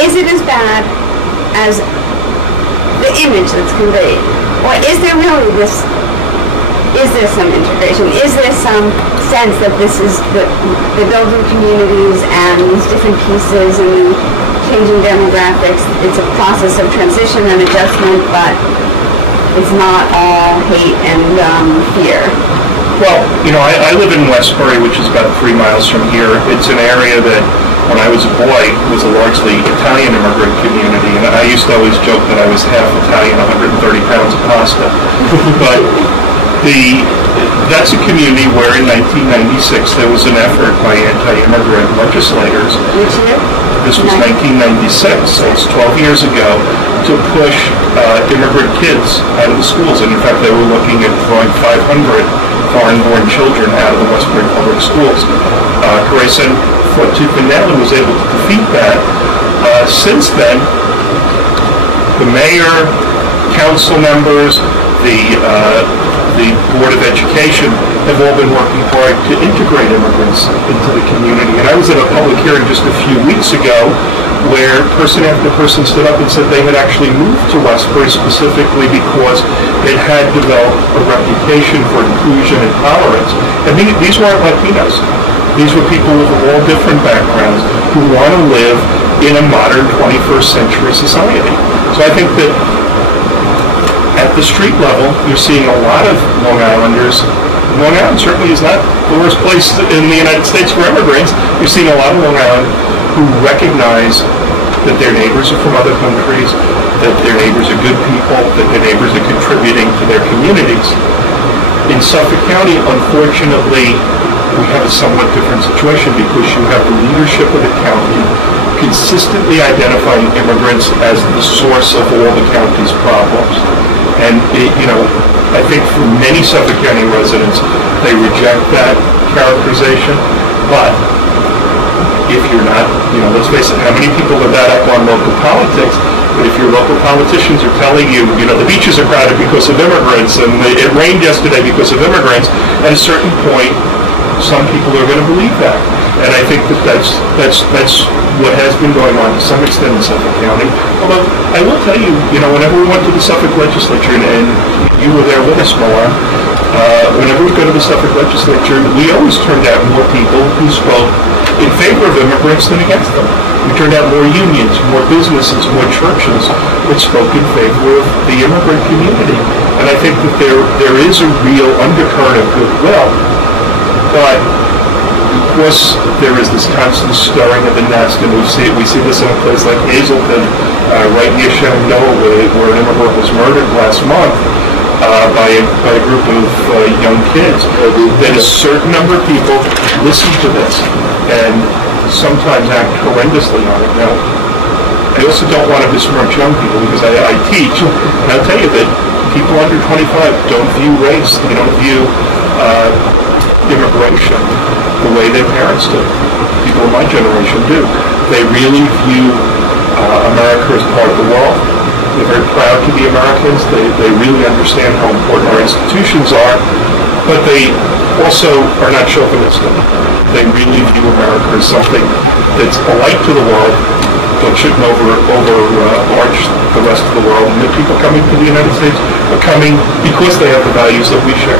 is it as bad as the image that's conveyed? Or is there really this, is there some integration? Is there some sense that this is the building communities and these different pieces and changing demographics, it's a process of transition and adjustment, but it's not all hate and fear? Well, I live in Westbury, which is about 3 miles from here. It's an area that, when I was a boy, was a largely Italian immigrant community, and I used to always joke that I was half Italian, 130 pounds of pasta. But that's a community where in 1996 there was an effort by anti-immigrant legislators. Which year? This was 1996, so it's 12 years ago, to push immigrant kids out of the schools. And in fact, they were looking at throwing 500 foreign-born children out of the Westbury public schools. CARECEN fought tooth and nail and was able to defeat that. Since then, the mayor, council members, the Board of Education have all been working hard to integrate immigrants into the community. And I was at a public hearing just a few weeks ago where person after person stood up and said they had actually moved to Westbury specifically because it had developed a reputation for inclusion and tolerance. And these weren't Latinos. These were people with all different backgrounds who want to live in a modern 21st century society. So I think that at the street level, you're seeing a lot of Long Islanders. Long Island certainly is not the worst place in the United States for immigrants. You're seeing a lot of Long Island who recognize that their neighbors are from other countries, that their neighbors are good people, that their neighbors are contributing to their communities. In Suffolk County, unfortunately, we have a somewhat different situation because you have the leadership of the county consistently identifying immigrants as the source of all the county's problems. And, I think for many Suffolk County residents, they reject that characterization. But if you're not, let's face it, how many people are that up on local politics? But if your local politicians are telling you, the beaches are crowded because of immigrants, and it rained yesterday because of immigrants, at a certain point, some people are going to believe that. And I think that's what has been going on to some extent in Suffolk County. Although I will tell you, whenever we went to the Suffolk legislature, and you were there with us, Moa, whenever we go to the Suffolk legislature, we always turned out more people who spoke in favor of immigrants than against them. We turned out more unions, more businesses, more churches that spoke in favor of the immigrant community. And I think that there is a real undercurrent of goodwill, but because there is this constant stirring of the nest, and we see this in a place like Hazleton, right near Shenandoah, where an immigrant was murdered last month by a group of young kids. That a certain number of people listen to this and sometimes act horrendously on it. Now, I also don't want to besmirch young people because I teach, and I'll tell you that people under 25 don't view race, they don't view immigration the way their parents do. People of my generation do. They really view America as part of the world. They're very proud to be Americans. They really understand how important our institutions are, but they also are not chauvinistic. They really view America as something that's a light to the world, but shouldn't overarch the rest of the world. And the people coming to the United States are coming because they have the values that we share.